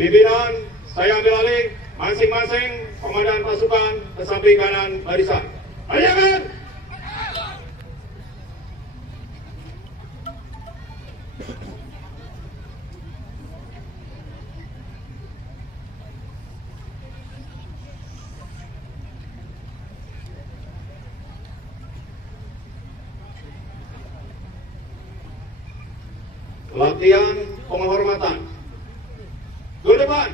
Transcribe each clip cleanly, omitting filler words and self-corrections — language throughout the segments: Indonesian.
Pimpinan, saya ambil alih. Masing-masing komandan pasukan ke samping kanan barisan. Ajakan! Latihan penghormatan. Ke depan.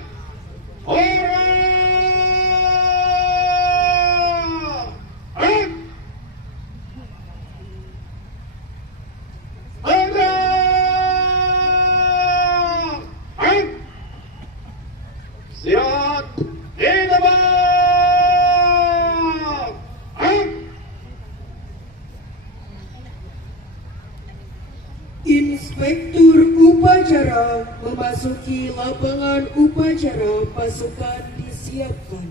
Hormat! Gerak! Tegak! Siap! Di depan! Inspektur upacara memasuki lapangan upacara, pasukan disiapkan.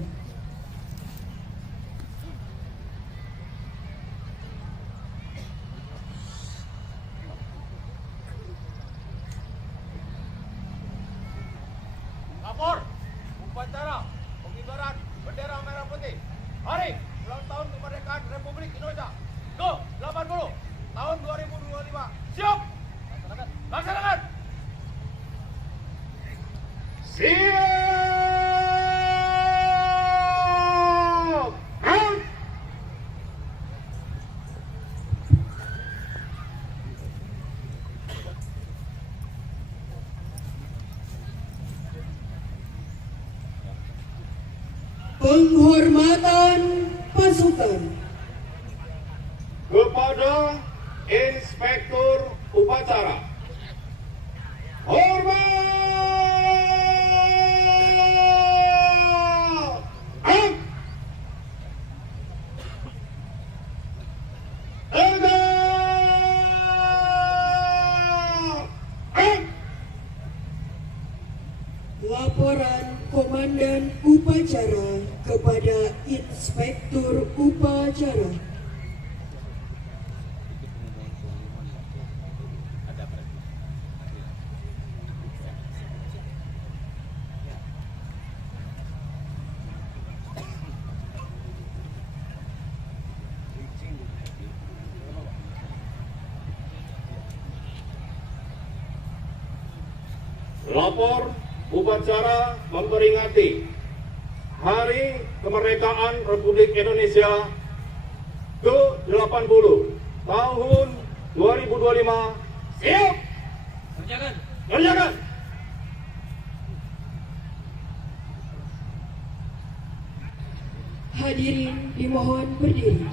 Lapor, upacara pengibaran bendera merah putih. Hari ulang tahun kemerdekaan Republik Indonesia ke-80 tahun 2025. Siap! Laksanakan! Siap! Penghormatan pasukan. Kepada Inspektur Upacara. Hormat! Tegak! Laporan Komandan Upacara kepada Inspektur Upacara. Lapor upacara memperingati Hari Kemerdekaan Republik Indonesia ke-80 tahun 2025. Siap! Kerjakan! Kerjakan! Hadirin dimohon berdiri.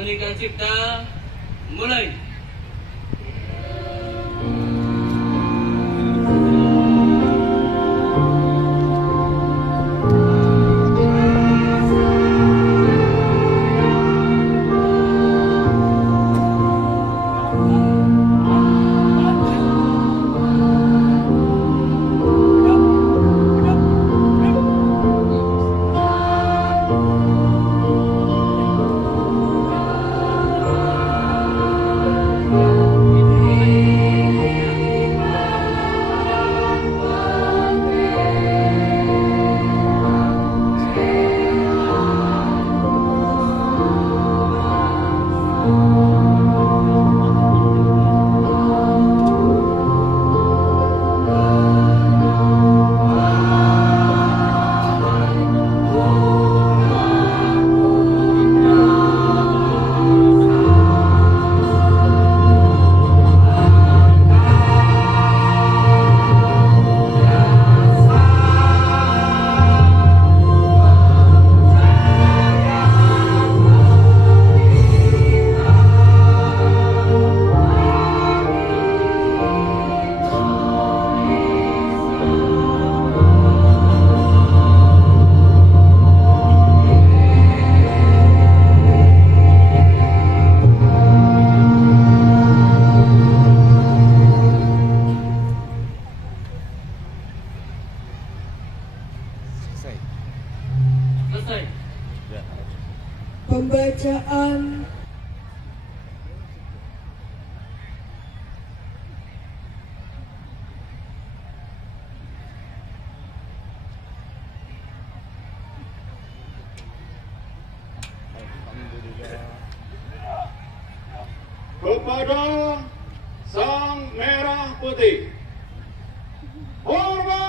Heningan cipta, mulai. Selesai. Pembacaan kepada Sang Merah Putih. Hormat!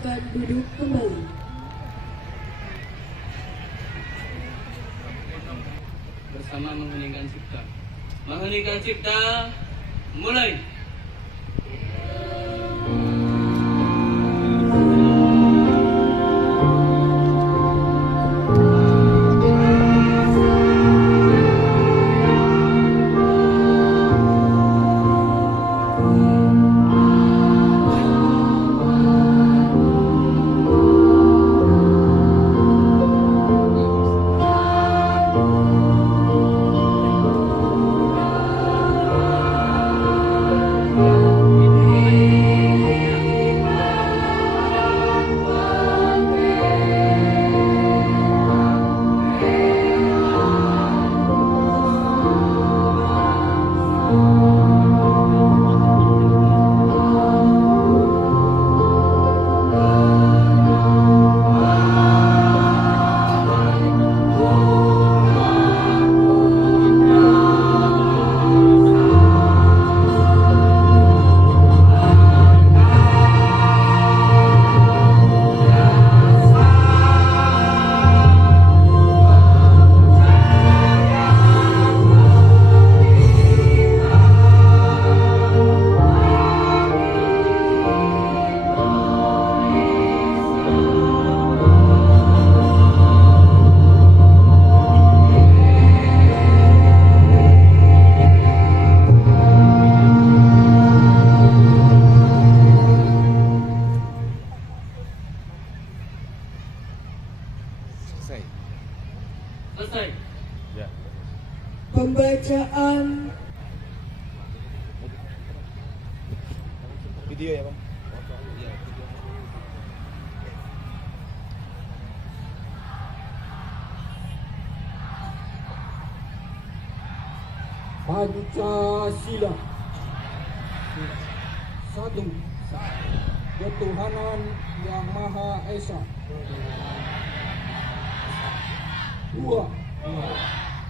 Silakan duduk kembali. Bersama mengheningkan cipta. Mengheningkan cipta, mulai. Selesai. Pembacaan video ya, Bang. Pancasila. 1. Ketuhanan Yang Maha Esa. 2.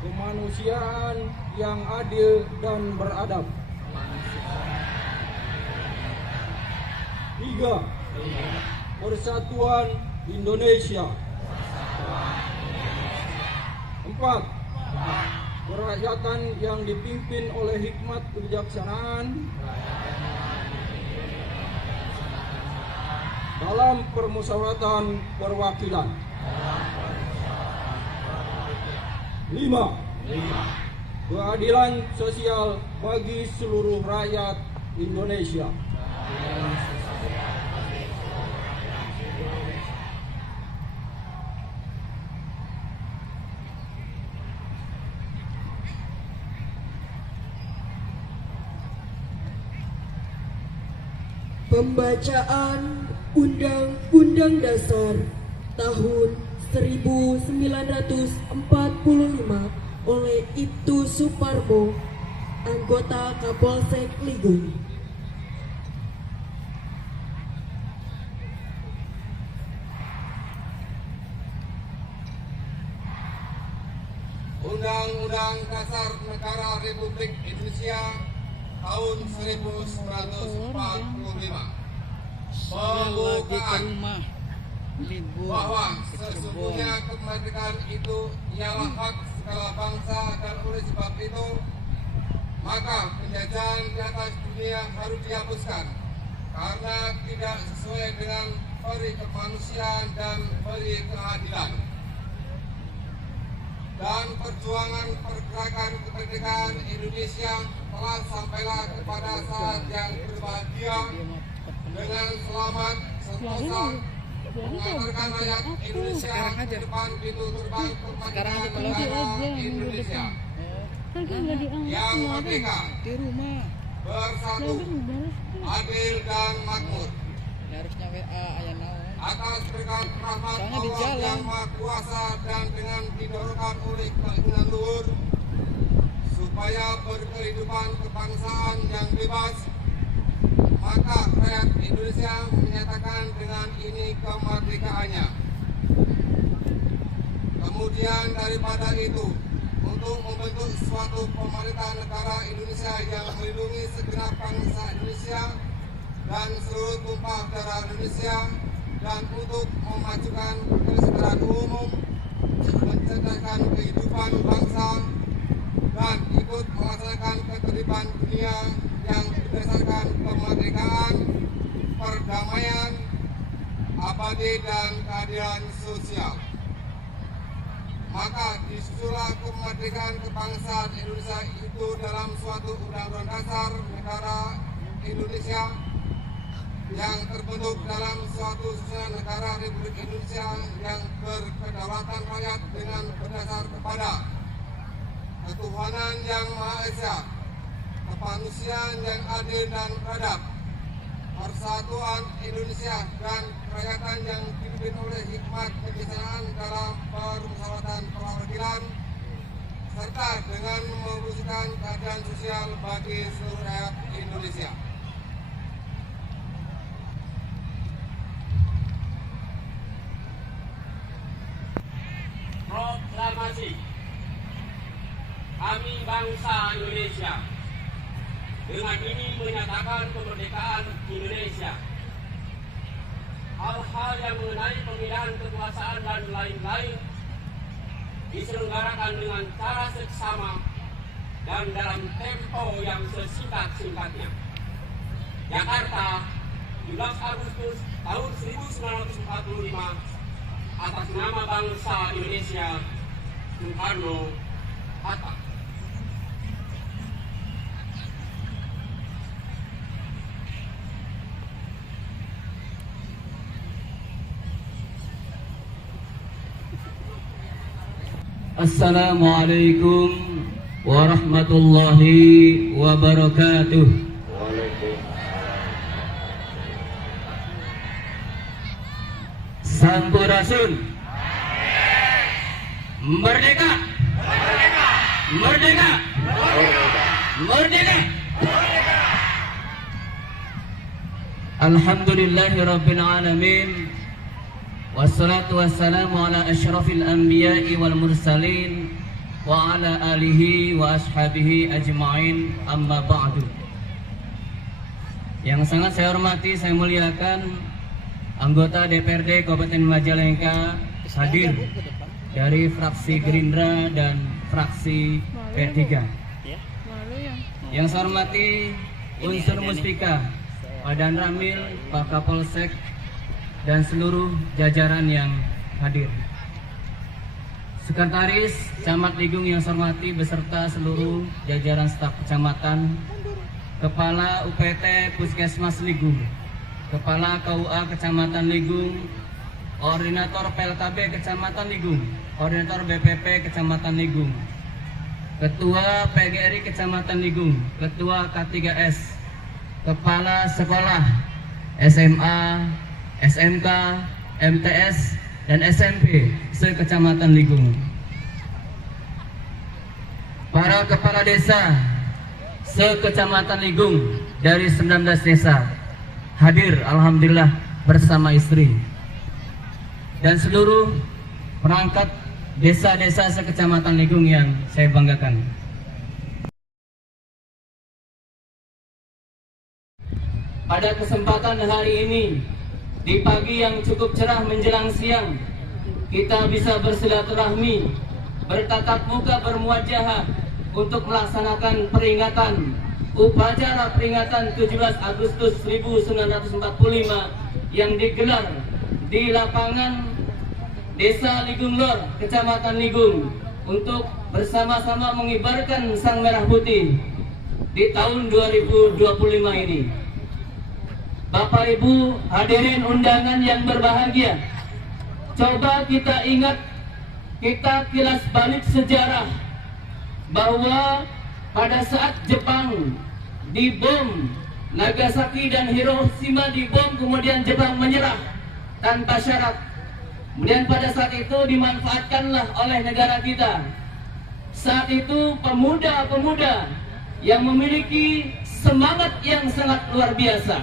Kemanusiaan yang adil dan beradab. 3. Persatuan Indonesia. 4. Kerakyatan yang dipimpin oleh hikmat kebijaksanaan dalam permusyawaratan perwakilan. 5. Keadilan sosial bagi seluruh rakyat Indonesia. Pembacaan Undang-Undang Dasar tahun 1945 oleh Ibtu Suparmo, anggota Kapolsek Ligung. Undang-Undang Dasar Negara Republik Indonesia tahun 1945 pembukaan bahwa sesungguhnya kemerdekaan itu ialah hak segala bangsa, dan oleh sebab itu maka penjajahan di atas dunia harus dihapuskan karena tidak sesuai dengan peri kemanusiaan dan peri keadilan. Dan perjuangan pergerakan kemerdekaan Indonesia telah sampailah kepada saat yang berbahagia dengan selamat sentosa mengantarkan rakyat Indonesia ke depan pintu terbang kemerdekaan negara Indonesia yang merdeka, bersatu, adil dan makmur. Atas berkat rahmat Allah yang Maha Kuasa dan dengan didorongkan oleh keinginan luhur supaya berkehidupan kebangsaan yang bebas, maka rakyat Indonesia menyatakan dengan ini kemerdekaannya. Kemudian daripada itu, untuk membentuk suatu pemerintah negara Indonesia yang melindungi segenap bangsa Indonesia dan seluruh tumpah darah Indonesia, dan untuk memajukan kesejahteraan umum, mencerdaskan kehidupan bangsa, dan ikut melaksanakan ketertiban dunia yang berdasarkan kemerdekaan, perdamaian, abadi, dan keadilan sosial. Maka disusulah kemerdekaan kebangsaan Indonesia itu dalam suatu undang-undang dasar negara Indonesia yang terbentuk dalam suatu susunan negara Republik Indonesia yang berkedaulatan rakyat dengan berdasar kepada ketuhanan yang Maha Esa, kemanusiaan yang adil dan beradab, persatuan Indonesia dan kerakyatan yang dipimpin oleh hikmat kebijaksanaan dalam permusyawaratan perwakilan, serta dengan mewujudkan keadilan sosial bagi seluruh rakyat Indonesia. Proklamasi kami bangsa Indonesia dengan ini menyatakan kemerdekaan Indonesia. Hal-hal yang mengenai pemilihan kekuasaan dan lain-lain diselenggarakan dengan cara seksama dan dalam tempo yang sesingkat-singkatnya. Jakarta, 17 Agustus tahun 1945, atas nama bangsa Indonesia, Soekarno-Hatta. Assalamualaikum warahmatullahi wabarakatuh. Sampurasun. Merdeka. Merdeka. Merdeka. Merdeka. Alhamdulillahirabbil alamin. Wassalatu wassalamu ala asyrafil anbiya'i wal mursalin wa ala alihi wa ashabihi ajma'in, amma ba'du. Yang sangat saya hormati, saya muliakan anggota DPRD Kabupaten Majalengka hadir dari fraksi Gerindra dan fraksi P3. Yang saya hormati unsur Muspika, Pak Dan Ramil, Pak Kapolsek, dan seluruh jajaran yang hadir. Sekretaris Camat Ligung yang saya hormati beserta seluruh jajaran staf kecamatan, Kepala UPT Puskesmas Ligung, Kepala KUA Kecamatan Ligung, Koordinator PLKB Kecamatan Ligung, Koordinator BPP Kecamatan Ligung, Ketua PGRI Kecamatan Ligung, Ketua K3S, Kepala Sekolah SMA, SMK, MTS, dan SMP se-Kecamatan Ligung. Para kepala desa se-Kecamatan Ligung dari 19 desa hadir alhamdulillah bersama istri. Dan seluruh perangkat desa-desa se-Kecamatan Ligung yang saya banggakan. Pada kesempatan hari ini, di pagi yang cukup cerah menjelang siang, kita bisa bersilaturahmi, bertatap muka, bermuajahah untuk melaksanakan peringatan upacara peringatan 17 Agustus 1945 yang digelar di lapangan Desa Ligung Lor, Kecamatan Ligung, untuk bersama-sama mengibarkan sang merah putih di tahun 2025 ini. Bapak Ibu hadirin undangan yang berbahagia, coba kita ingat, kita kilas balik sejarah bahwa pada saat Jepang dibom, Nagasaki dan Hiroshima dibom, kemudian Jepang menyerah tanpa syarat. Kemudian pada saat itu dimanfaatkanlah oleh negara kita. Saat itu pemuda-pemuda yang memiliki semangat yang sangat luar biasa,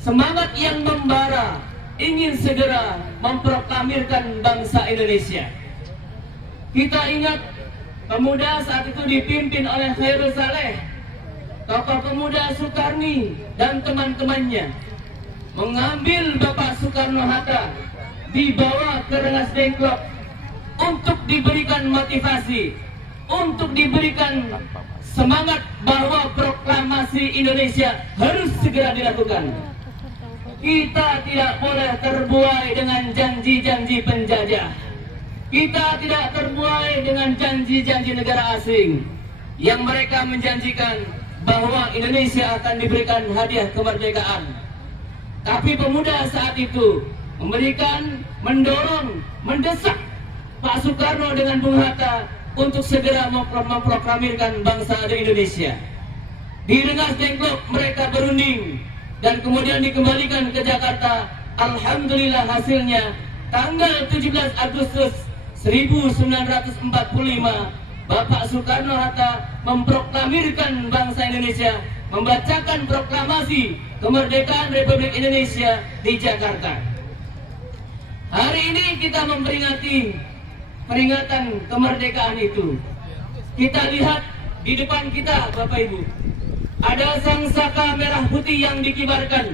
semangat yang membara, ingin segera memproklamirkan bangsa Indonesia. Kita ingat pemuda saat itu dipimpin oleh Khairul Saleh, tokoh pemuda Soekarni dan teman-temannya. mengambil Bapak Soekarno-Hatta dibawa ke Rengas Dengklok untuk diberikan motivasi, untuk diberikan semangat bahwa proklamasi Indonesia harus segera dilakukan. Kita tidak boleh terbuai dengan janji-janji penjajah. Kita tidak terbuai dengan janji-janji negara asing yang mereka menjanjikan bahwa Indonesia akan diberikan hadiah kemerdekaan. Tapi pemuda saat itu mendorong, mendesak Pak Soekarno dengan Bung Hatta untuk segera memproklamirkan bangsa ada Indonesia. Di Rengas Dengklok mereka berunding dan kemudian dikembalikan ke Jakarta. Alhamdulillah hasilnya tanggal 17 Agustus 1945 Bapak Soekarno-Hatta memproklamirkan bangsa Indonesia, membacakan proklamasi kemerdekaan Republik Indonesia di Jakarta. Hari ini kita memperingati peringatan kemerdekaan itu. Kita lihat di depan kita, Bapak Ibu, ada sangsaka merah putih yang dikibarkan.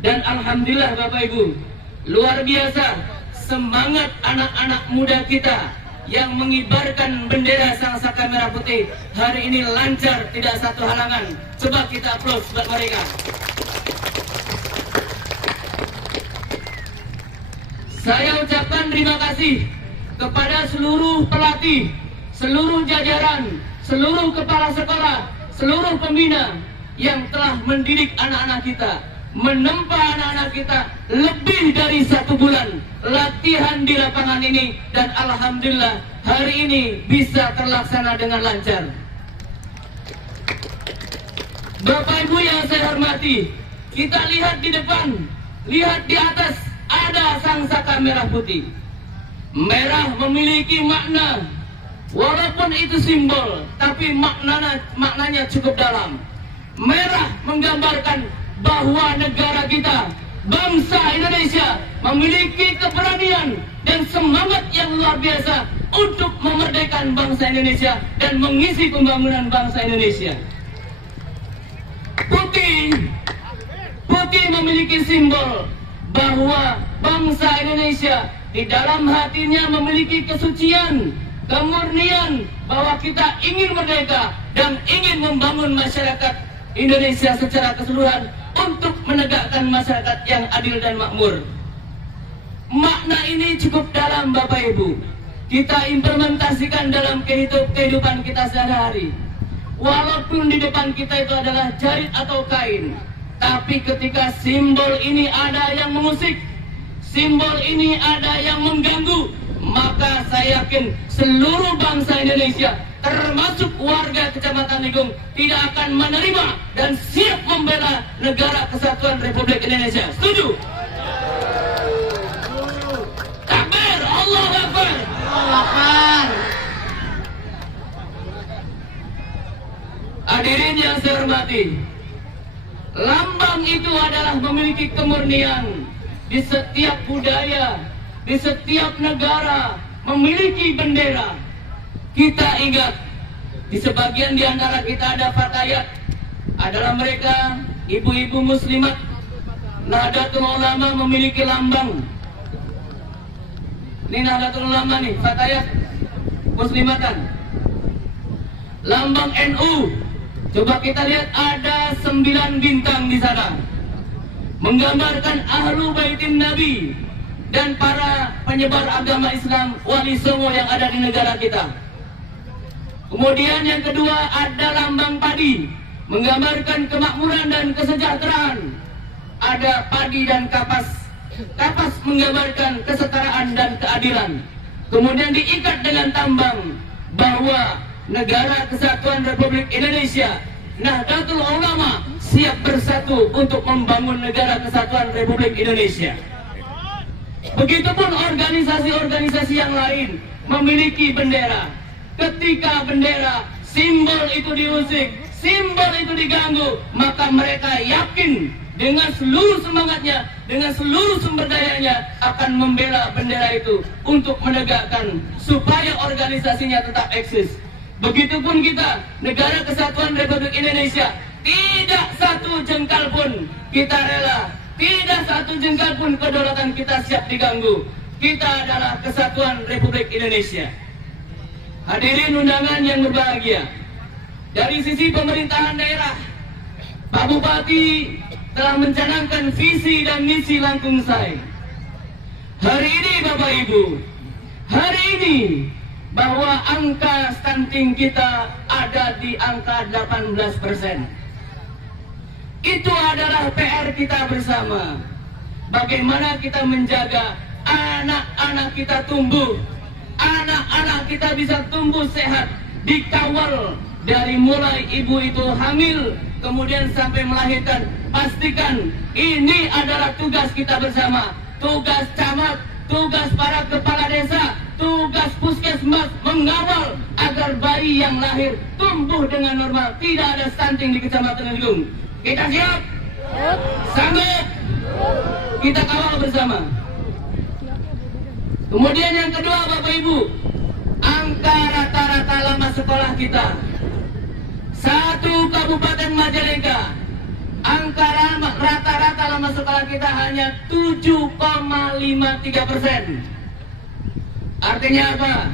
Dan alhamdulillah Bapak Ibu, luar biasa semangat anak-anak muda kita yang mengibarkan bendera sangsaka merah putih hari ini lancar, tidak satu halangan. Coba kita aplaus buat mereka. Saya ucapkan terima kasih kepada seluruh pelatih, seluruh jajaran, seluruh kepala sekolah, seluruh pembina yang telah mendidik anak-anak kita, menempa anak-anak kita lebih dari 1 bulan latihan di lapangan ini, dan alhamdulillah hari ini bisa terlaksana dengan lancar. Bapak Ibu yang saya hormati, kita lihat di depan, lihat di atas ada sangsaka merah putih. Merah memiliki makna, walaupun itu simbol, tapi maknanya cukup dalam. Merah menggambarkan bahwa negara kita, bangsa Indonesia, memiliki keberanian dan semangat yang luar biasa untuk memerdekakan bangsa Indonesia dan mengisi pembangunan bangsa Indonesia. Putih memiliki simbol bahwa bangsa Indonesia di dalam hatinya memiliki kesucian, kemurnian bahwa kita ingin merdeka dan ingin membangun masyarakat Indonesia secara keseluruhan untuk menegakkan masyarakat yang adil dan makmur. Makna ini cukup dalam Bapak Ibu. Kita implementasikan dalam kehidupan kita sehari-hari. Walaupun di depan kita itu adalah jarit atau kain, tapi ketika simbol ini ada yang mengusik, simbol ini ada yang mengganggu, maka saya yakin seluruh bangsa Indonesia, termasuk warga Kecamatan Ligung, tidak akan menerima dan siap membela negara kesatuan Republik Indonesia. Setuju? Takbir! Allahu Akbar! Hadirin yang saya hormati, lambang itu adalah memiliki kemurnian. Di setiap budaya, di setiap negara memiliki bendera. Kita ingat, di sebagian di antara kita ada fatayat, adalah mereka ibu-ibu muslimat. Nahdlatul Ulama memiliki lambang. Ini Nahdlatul Ulama nih, fatayat muslimatan. Lambang NU, coba kita lihat ada 9 bintang di sana, menggambarkan ahlu baitin Nabi dan para penyebar agama Islam wali songo yang ada di negara kita. Kemudian yang kedua ada lambang padi, menggambarkan kemakmuran dan kesejahteraan. Ada padi dan kapas. Kapas menggambarkan kesetaraan dan keadilan. Kemudian diikat dengan tambang bahwa negara kesatuan Republik Indonesia, Nahdlatul Ulama, siap bersatu untuk membangun negara kesatuan Republik Indonesia. Begitupun organisasi-organisasi yang lain memiliki bendera. Ketika bendera, simbol itu diusik, simbol itu diganggu, maka mereka yakin dengan seluruh semangatnya, dengan seluruh sumber dayanya akan membela bendera itu untuk menegakkan supaya organisasinya tetap eksis. Begitupun kita, negara kesatuan Republik Indonesia, tidak satu jengkal pun kita rela Tidak satu jengkal pun kedaulatan kita siap diganggu. Kita adalah kesatuan Republik Indonesia. Hadirin undangan yang berbahagia, dari sisi pemerintahan daerah, Pak Bupati telah mencanangkan visi dan misi Langkungsai. Hari ini Bapak Ibu, hari ini bahwa angka stunting kita ada di angka 18%. Itu adalah PR kita bersama. Bagaimana kita menjaga anak-anak kita tumbuh, anak-anak kita bisa tumbuh sehat, dikawal dari mulai ibu itu hamil, kemudian sampai melahirkan. Pastikan ini adalah tugas kita bersama, tugas camat, tugas para kepala desa, tugas puskesmas mengawal agar bayi yang lahir tumbuh dengan normal, tidak ada stunting di Kecamatan Ligung. Kita siap? Sanggup? Kita kawal bersama. Kemudian yang kedua Bapak Ibu, angka rata-rata lama sekolah kita. Satu Kabupaten Majalengka, angka rata-rata lama sekolah kita hanya 7,53%. Artinya apa?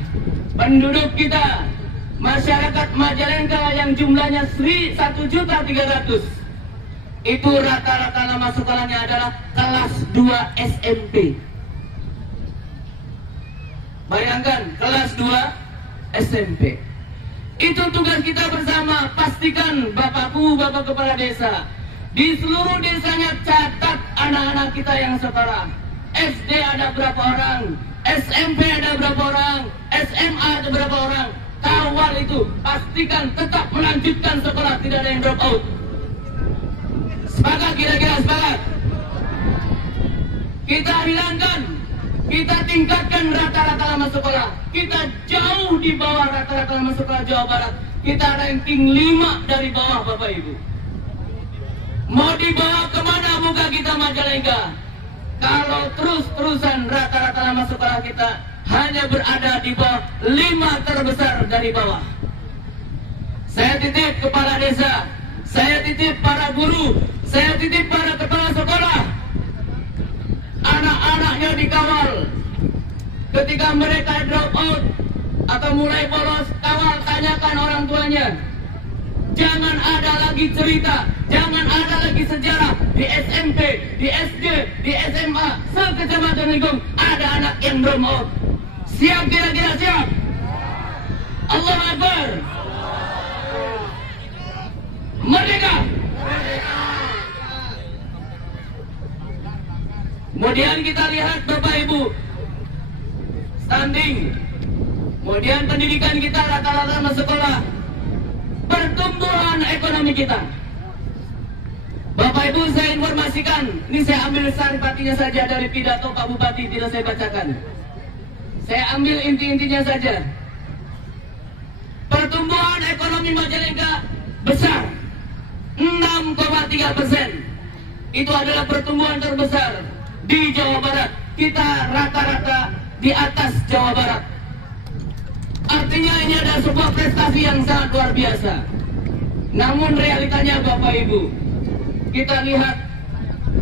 Penduduk kita, masyarakat Majalengka yang jumlahnya 1.300.000, itu rata-rata lama sekolahnya adalah kelas 2 SMP. Bayangkan, kelas 2 SMP. Itu tugas kita bersama. Pastikan Bapakku, Bapak Kepala Desa, di seluruh desanya catat anak-anak kita yang sekolah. SD ada berapa orang, SMP ada berapa orang, SMA ada berapa orang. Kawal itu, pastikan tetap melanjutkan sekolah, tidak ada yang drop out. Sepakat kira-kira, sepakat? Kita hilangkan, kita tingkatkan rata-rata lama sekolah. Kita jauh di bawah rata-rata lama sekolah Jawa Barat. Kita ranking 5 dari bawah Bapak Ibu. Mau dibawa kemana muka kita Majalengka? Kalau terus-terusan rata-rata lama sekolah kita hanya berada di bawah 5 terbesar dari bawah. Saya titip kepala desa, saya titip para guru, saya titip para kepala sekolah. Anak-anaknya dikawal. Ketika mereka drop out atau mulai bolos, kawal, tanyakan orang tuanya. Jangan ada lagi cerita, jangan ada lagi sejarah di SMP, di SD, di SMA, se-Kecamatan Ligung ada anak yang drop out. Siap kira-kira, siap? Allahu Akbar. Merdeka. Kemudian kita lihat Bapak Ibu, stunting. Kemudian pendidikan kita rata-rata lama sekolah. Pertumbuhan ekonomi kita. Bapak Ibu, saya informasikan, ini saya ambil saripatinya saja dari pidato Pak Bupati, tidak saya bacakan. Saya ambil inti-intinya saja. Pertumbuhan ekonomi Majalengka besar, 6,3%. Itu adalah pertumbuhan terbesar di Jawa Barat. Kita rata-rata di atas Jawa Barat. Artinya ini adalah sebuah prestasi yang sangat luar biasa. Namun realitanya Bapak Ibu, kita lihat,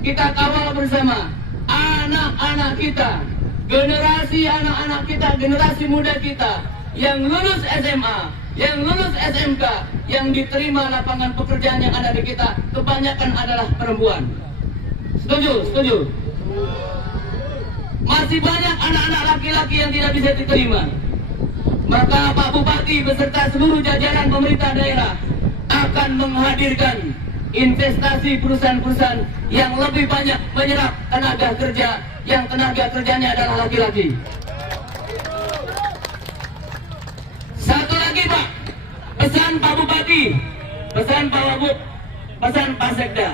kita kawal bersama anak-anak kita, generasi anak-anak kita, generasi muda kita yang lulus SMA, yang lulus SMK, yang diterima lapangan pekerjaan yang ada di kita, kebanyakan adalah perempuan. Setuju? Setuju? Masih banyak anak-anak laki-laki yang tidak bisa diterima. Maka Pak Bupati beserta seluruh jajaran pemerintah daerah akan menghadirkan investasi perusahaan-perusahaan yang lebih banyak menyerap tenaga kerja, yang tenaga kerjanya adalah laki-laki. Satu lagi Pak, pesan Pak Bupati, pesan Pak Wagub, pesan Pak Sekda,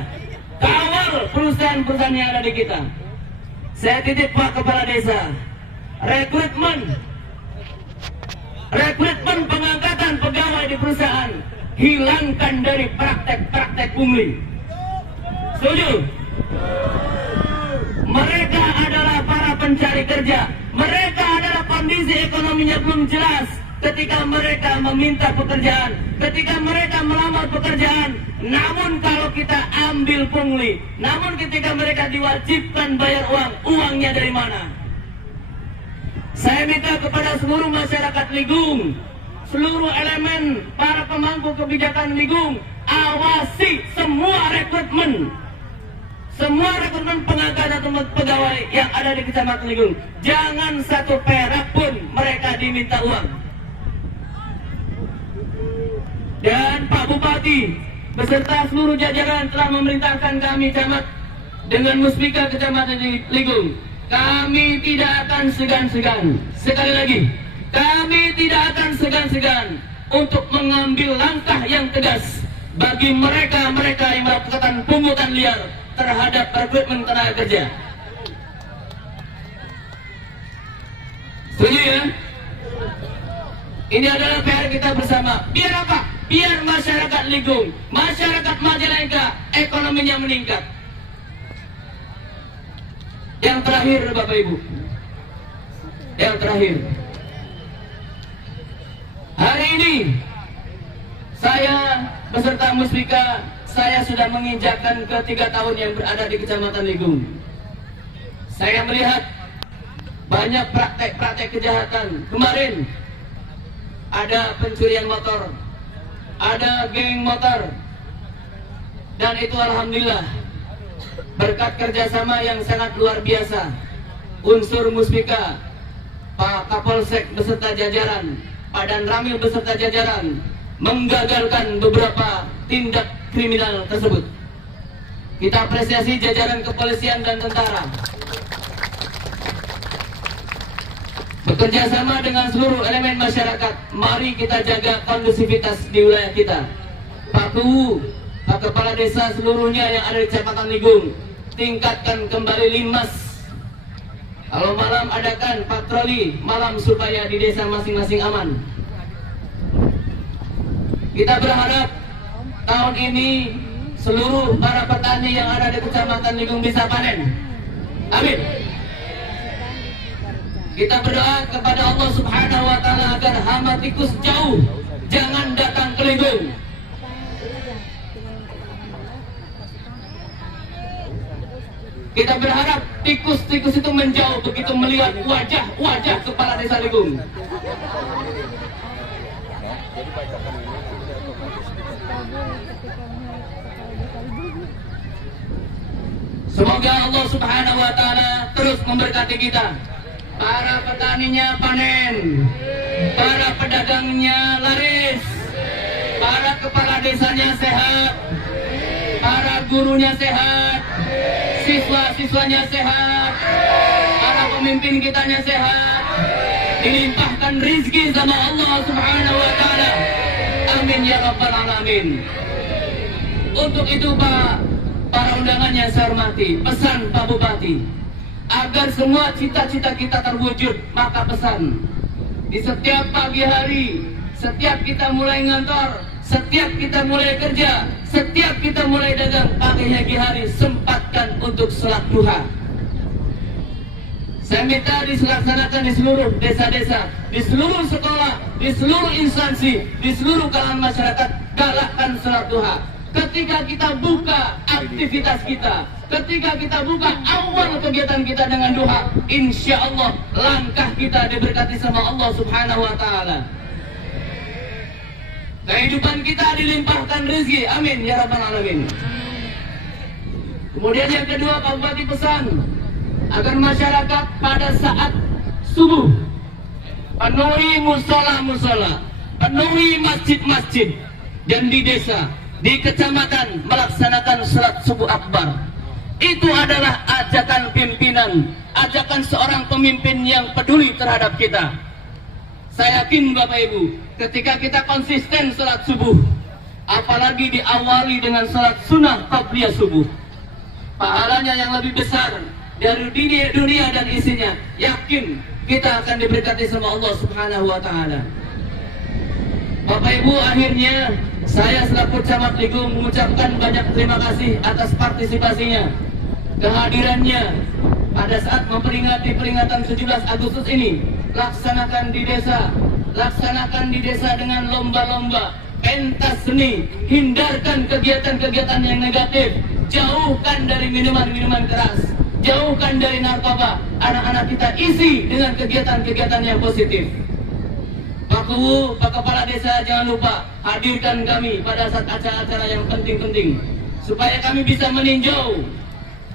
kawal perusahaan-perusahaan yang ada di kita. Saya titip Pak Kepala Desa, rekrutmen pengangkatan pegawai di perusahaan, hilangkan dari praktek-praktek pungli. Setuju? Mereka adalah para pencari kerja, mereka adalah kondisi ekonominya belum jelas, ketika mereka meminta pekerjaan, ketika mereka melamar pekerjaan. Namun kalau kita ambil pungli, namun ketika mereka diwajibkan bayar uang, uangnya dari mana? Saya minta kepada seluruh masyarakat Ligung, seluruh elemen para pemangku kebijakan Ligung, awasi semua rekrutmen pengangkatan atau pegawai yang ada di Kecamatan Ligung. Jangan satu perak pun mereka diminta uang. Dan Pak Bupati beserta seluruh jajaran telah memerintahkan kami camat dengan Muspika Kecamatan Ligung. Kami tidak akan segan-segan. Sekali lagi, kami tidak akan segan-segan untuk mengambil langkah yang tegas bagi mereka-mereka yang melakukan pungutan liar terhadap rekrutmen tenaga kerja. Setuju ya? Ini adalah PR kita bersama. Biar apa? Biar masyarakat Ligung, masyarakat Majalengka ekonominya meningkat. Yang terakhir Bapak Ibu, yang terakhir, hari ini saya beserta Muspika, saya sudah menginjakkan ke 3 tahun yang berada di Kecamatan Ligung. Saya melihat banyak praktek-praktek kejahatan. Kemarin ada pencurian motor, ada geng motor, dan itu alhamdulillah berkat kerjasama yang sangat luar biasa unsur Muspika, Pak Kapolsek beserta jajaran, Pak Dan Ramil beserta jajaran menggagalkan beberapa tindak kriminal tersebut. Kita apresiasi jajaran kepolisian dan tentara bekerja sama dengan seluruh elemen masyarakat. Mari kita jaga kondusivitas di wilayah kita. Pak KUU, Pak Kepala Desa seluruhnya yang ada di Kecamatan Ligung, tingkatkan kembali Linmas. Kalau malam adakan patroli malam supaya di desa masing-masing aman. Kita berharap tahun ini seluruh para petani yang ada di Kecamatan Ligung bisa panen. Amin. Kita berdoa kepada Allah Subhanahu wa Ta'ala agar hama tikus jauh, jangan datang ke Ligung. Kita berharap tikus-tikus itu menjauh begitu melihat wajah-wajah kepala desa Ligung. Semoga Allah Subhanahu wa Ta'ala terus memberkati kita. Para petaninya panen, para pedagangnya laris, para kepala desanya sehat, para gurunya sehat, siswa-siswanya sehat, para pemimpin kitanya sehat, dilimpahkan rizki sama Allah Subhanahu wa Ta'ala. Amin ya Rabbal Alamin. Untuk itu Pak, para undangannya saya hormati, pesan Pak Bupati agar semua cita-cita kita terwujud, maka pesan di setiap pagi hari, setiap kita mulai ngantor, setiap kita mulai kerja, setiap kita mulai dagang, pagi hari sempatkan untuk sholat duha. Saya minta dilaksanakan di seluruh desa-desa, di seluruh sekolah, di seluruh instansi, di seluruh kalangan masyarakat, galakkan sholat duha. Ketika kita buka aktivitas kita, ketika kita buka awal kegiatan kita dengan duha, insya Allah langkah kita diberkati sama Allah Subhanahu wa Ta'ala. Kehidupan kita dilimpahkan rezeki, amin ya Rabbal Alamin. Kemudian yang kedua, Pak Bupati pesan agar masyarakat pada saat subuh penuhi musola-musola, penuhi masjid-masjid, dan di desa, di kecamatan melaksanakan salat subuh akbar. Itu adalah ajakan pimpinan, ajakan seorang pemimpin yang peduli terhadap kita. Saya yakin Bapak Ibu, ketika kita konsisten salat subuh, apalagi diawali dengan salat sunnah qabliyah subuh, pahalanya yang lebih besar dari dunia dan isinya. Yakin kita akan diberkati sama Allah Subhanahu wa Ta'ala. Bapak Ibu, akhirnya saya selaku Camat Ligung mengucapkan banyak terima kasih atas partisipasinya, kehadirannya pada saat memperingati peringatan 17 Agustus ini. Laksanakan di desa, laksanakan di desa dengan lomba-lomba, pentas seni, hindarkan kegiatan-kegiatan yang negatif, jauhkan dari minuman-minuman keras, jauhkan dari narkoba. Anak-anak kita isi dengan kegiatan-kegiatan yang positif. Pak Kuwu, Pak Kepala Desa, jangan lupa hadirkan kami pada saat acara-acara yang penting-penting supaya kami bisa meninjau.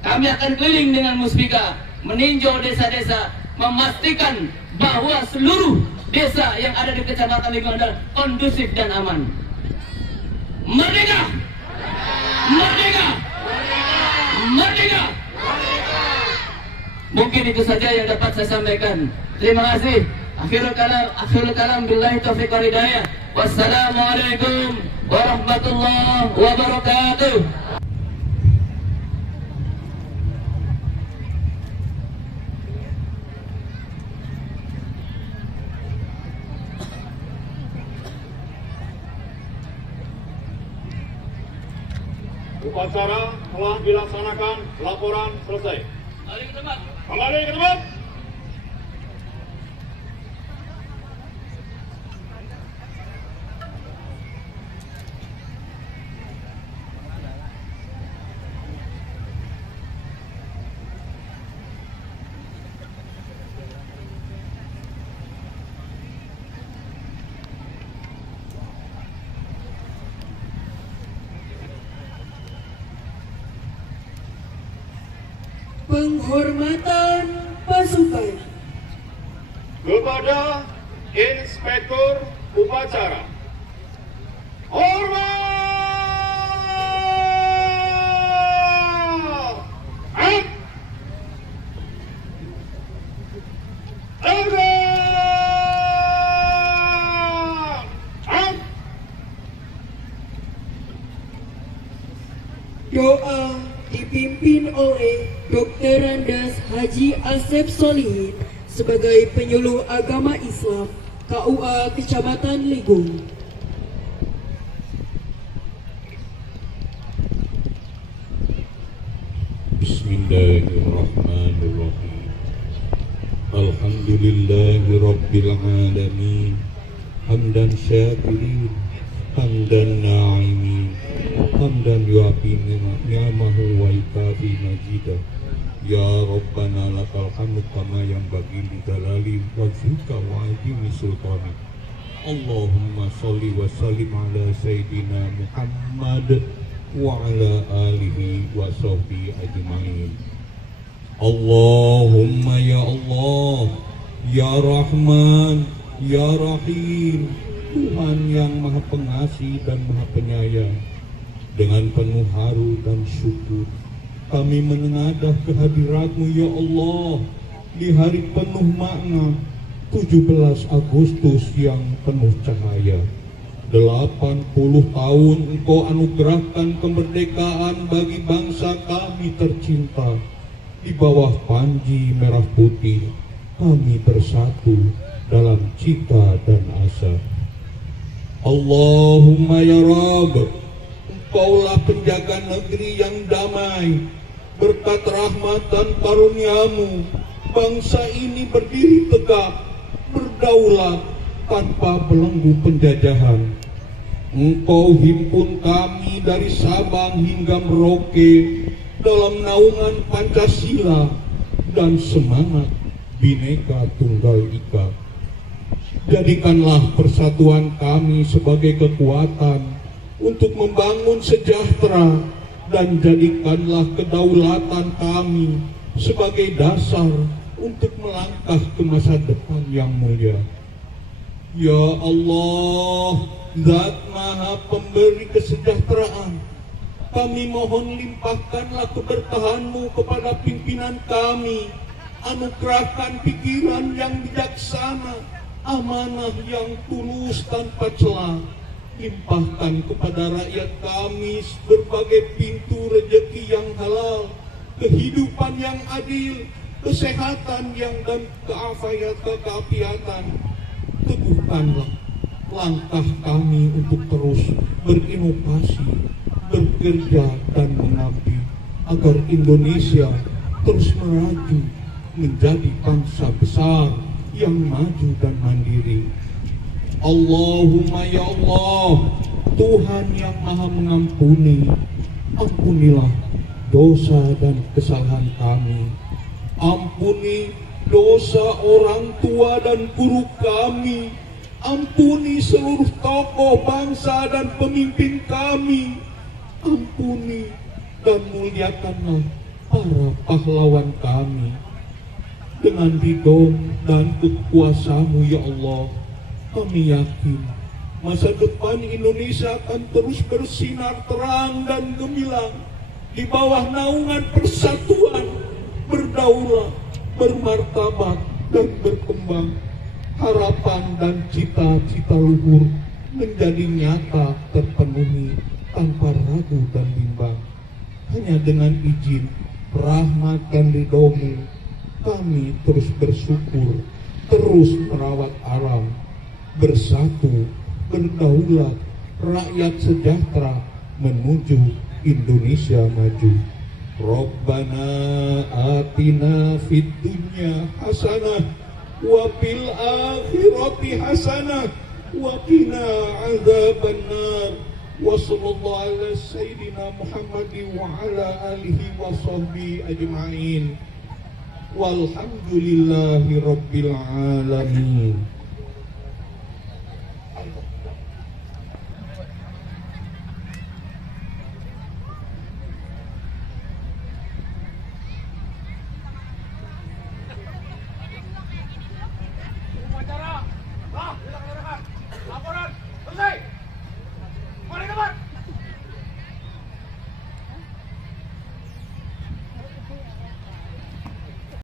Kami akan keliling dengan Muspika, meninjau desa-desa, memastikan bahwa seluruh desa yang ada di Kecamatan Ligong adalah kondusif dan aman. Merdeka! Merdeka! Merdeka! Mungkin itu saja yang dapat saya sampaikan. Terima kasih. Akhirul kalam billahi taufiq wal hidayah. Wassalamualaikum warahmatullahi wabarakatuh. Upacara telah dilaksanakan, laporan selesai. Kembali ke tempat. Penghormatan pasukan. Kepada Inspektur Upacara. Hormat! Up! Up! Doa dipimpin oleh Dr. Randas Haji Asep Solihin sebagai penyuluh agama Islam KUA Kecamatan Ligong. Bismillahirrahmanirrahim. Alhamdulillahi rabbil alamin. Hamdan syakirin, hamdan na'imin, hamdan yuafi ni'amahu wa yukafi majidah. Ya Rabbana lakal hamd kama yang bagi li jalali wajhika wa azimi sultanik. Allahumma salli wa sallim ala Sayyidina Muhammad wa ala alihi wa sahbihi ajma'in. Allahumma ya Allah, ya Rahman, ya Rahim, Tuhan yang maha pengasih dan maha penyayang. Dengan penuh haru dan syukur kami menengadah kehadirat-Mu ya Allah di hari penuh makna 17 Agustus yang penuh cahaya. 80 tahun Engkau anugerahkan kemerdekaan bagi bangsa kami tercinta. Di bawah panji merah putih kami bersatu dalam cita dan asa. Allahumma ya Rabb, Engkaulah penjaga negeri yang damai. Berkat rahmat dan karunia-Mu, bangsa ini berdiri tegak, berdaulat tanpa belenggu penjajahan. Engkau himpun kami dari Sabang hingga Merauke dalam naungan Pancasila dan semangat Bhinneka Tunggal Ika. Jadikanlah persatuan kami sebagai kekuatan untuk membangun sejahtera, dan jadikanlah kedaulatan kami sebagai dasar untuk melangkah ke masa depan yang mulia. Ya Allah, Zat Maha Pemberi Kesejahteraan, kami mohon limpahkanlah keberkahan-Mu kepada pimpinan kami. Anugerahkan pikiran yang bijaksana, amanah yang tulus tanpa celah. Limpahkan kepada rakyat kami berbagai pintu rezeki yang halal, kehidupan yang adil, kesehatan yang dan keafiatan. Teguhkanlah langkah kami untuk terus berinovasi, bekerja dan mengabdi agar Indonesia terus melaju menjadi bangsa besar yang maju dan mandiri. Allahumma ya Allah, Tuhan yang maha mengampuni, ampunilah dosa dan kesalahan kami. Ampuni dosa orang tua dan guru kami. Ampuni seluruh tokoh bangsa dan pemimpin kami. Ampuni dan muliakanlah para pahlawan kami. Dengan ridho dan kekuasamu ya Allah, kami yakin masa depan Indonesia akan terus bersinar terang dan gemilang di bawah naungan persatuan, berdaulat, bermartabat, dan berkembang. Harapan dan cita-cita luhur menjadi nyata terpenuhi tanpa ragu dan bimbang. Hanya dengan izin, rahmat dan ridho-Mu, kami terus bersyukur, terus merawat alam, bersatu, berdaulat, rakyat sejahtera menuju Indonesia maju. Rabbana atina fid dunya hasanah wa fil akhirati hasanah wa qina adzabannar. Wa sallallahu ala sayyidina Muhammadin wa ala alihi wa sahbihi ajma'in. Walhamdulillahi rabbil alamin. Upacara. Lah, silakan. Laporan selesai.